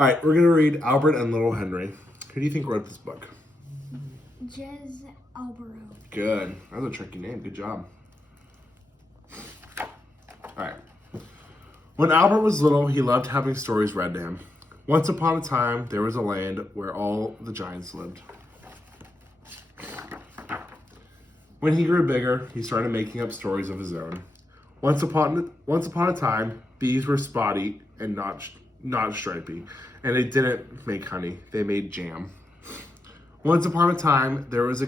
All right, we're going to read Albert and Little Henry. Who do you think wrote this book? Jez Albero. Good. That's a tricky name. Good job. All right. When Albert was little, he loved having stories read to him. Once upon a time, there was a land where all the giants lived. When he grew bigger, he started making up stories of his own. Once upon a time, bees were spotty and not stripy, and they didn't make honey; they made jam. Once upon a time, there was a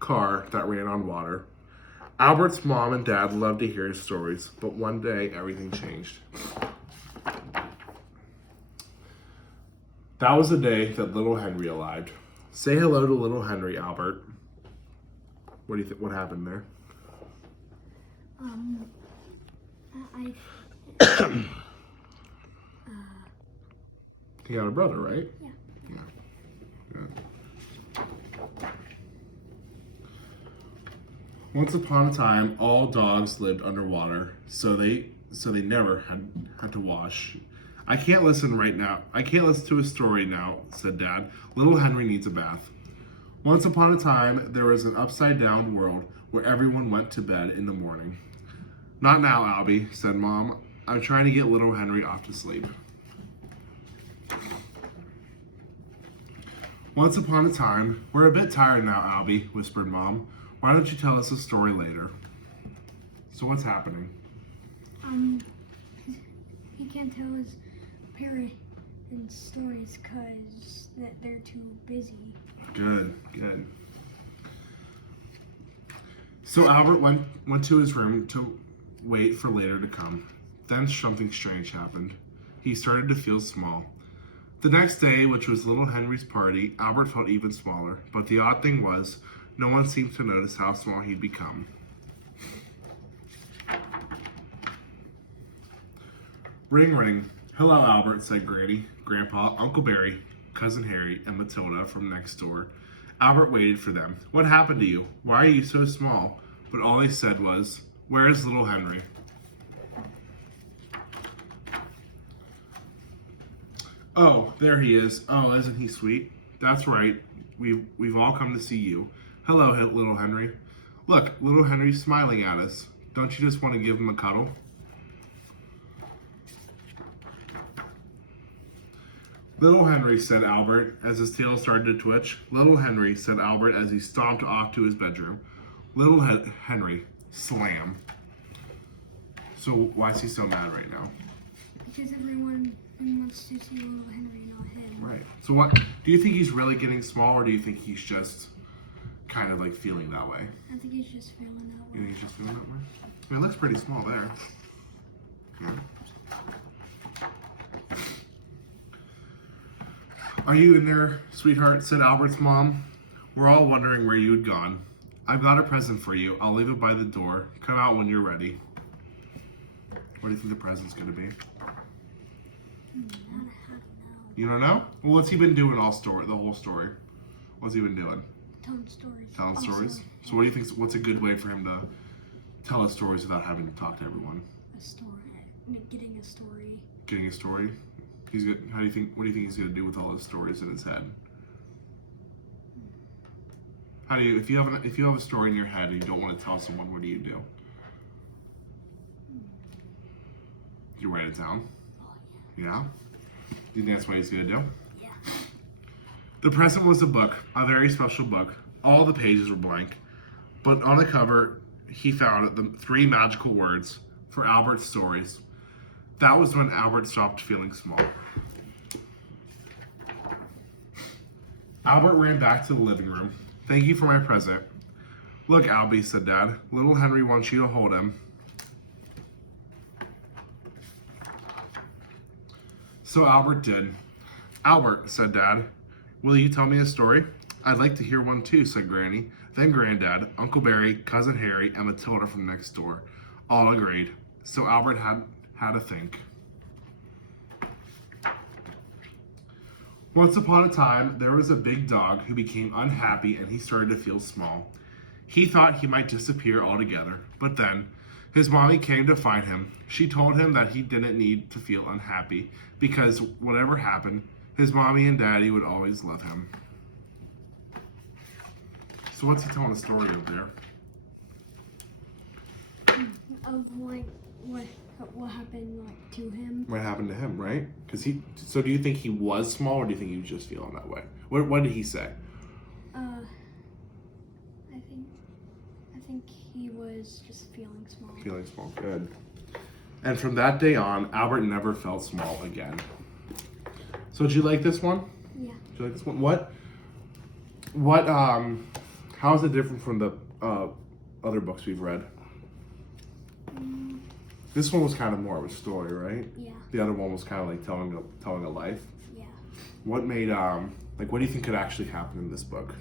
car that ran on water. Albert's mom and dad loved to hear his stories, but one day everything changed. That was the day that little Henry arrived. Say hello to little Henry, Albert. What do you think? What happened there? You got a brother, right? Yeah. Good. Once upon a time, all dogs lived underwater, so they never had to wash. I can't listen right now. I can't listen to a story now, said Dad. Little Henry needs a bath. Once upon a time, there was an upside-down world where everyone went to bed in the morning. Not now, Albie, said Mom. I'm trying to get little Henry off to sleep. Once upon a time, we're a bit tired now, Albie, whispered Mom. Why don't you tell us a story later? So what's happening? He can't tell his parents stories because they're too busy. Good. So Albert went to his room to wait for later to come. Then something strange happened. He started to feel small. The next day, which was little Henry's party, Albert felt even smaller. But the odd thing was, no one seemed to notice how small he'd become. Ring, ring. Hello, Albert, said Granny, Grandpa, Uncle Barry, Cousin Harry, and Matilda from next door. Albert waited for them. What happened to you? Why are you so small? But all they said was, where is little Henry? Oh, there he is. Oh, isn't he sweet? That's right. We've all come to see you. Hello, little Henry. Look, little Henry's smiling at us. Don't you just want to give him a cuddle? Little Henry, said Albert, as his tail started to twitch. Little Henry, said Albert as he stomped off to his bedroom. Little Henry, slam. So why is he so mad right now? Because everyone wants to see little Henry, not him. Right. So what, do you think he's really getting small, or do you think he's just kind of like feeling that way? I think he's just feeling that way. You think he's just feeling that way? I mean, it looks pretty small there. Yeah. Are you in there, sweetheart? Said Albert's mom. We're all wondering where you had gone. I've got a present for you. I'll leave it by the door. Come out when you're ready. What do you think the present's gonna be? I don't know. You don't know? Well, what's he been doing the whole story? What's he been doing? Telling stories. Telling stories? So what do you think, what's a good way for him to tell us stories without having to talk to everyone? A story. Getting a story. Getting a story? What do you think he's gonna do with all his stories in his head? If you have a story in your head and you don't want to tell someone, what do you do? You write it down? Oh, Yeah? You think that's what he's gonna do? Yeah. The present was a book, a very special book. All the pages were blank. But on the cover, he found the 3 magical words for Albert's stories. That was when Albert stopped feeling small. Albert ran back to the living room. Thank you for my present. Look, Albie, said Dad. Little Henry wants you to hold him. So Albert did. Albert, said Dad, will you tell me a story? I'd like to hear one too, said Granny. Then Granddad, Uncle Barry, Cousin Harry, and Matilda from next door all agreed. So Albert had to think. Once upon a time, there was a big dog who became unhappy and he started to feel small. He thought he might disappear altogether, but then his mommy came to find him. She told him that he didn't need to feel unhappy because whatever happened, His mommy and daddy would always love him. So what's he telling a story of there? Of like what happened like to him. What happened to him, right? Because so do you think he was small, or do you think he was just feeling that way? What did he say? I think he was just feeling small. Feeling small, good. And from that day on, Albert never felt small again. So did you like this one? Yeah. Did you like this one? How is it different from the other books we've read? This one was kind of more of a story, right? Yeah. The other one was kind of like telling a life. Yeah. What made what do you think could actually happen in this book?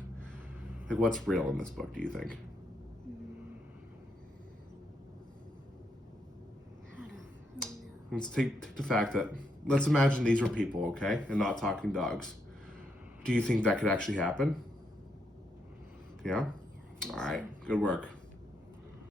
Like, what's real in this book, do you think? I don't know. Let's take the fact that, let's imagine these were people, okay, and not talking dogs. Do you think that could actually happen? Yeah? All right, good work.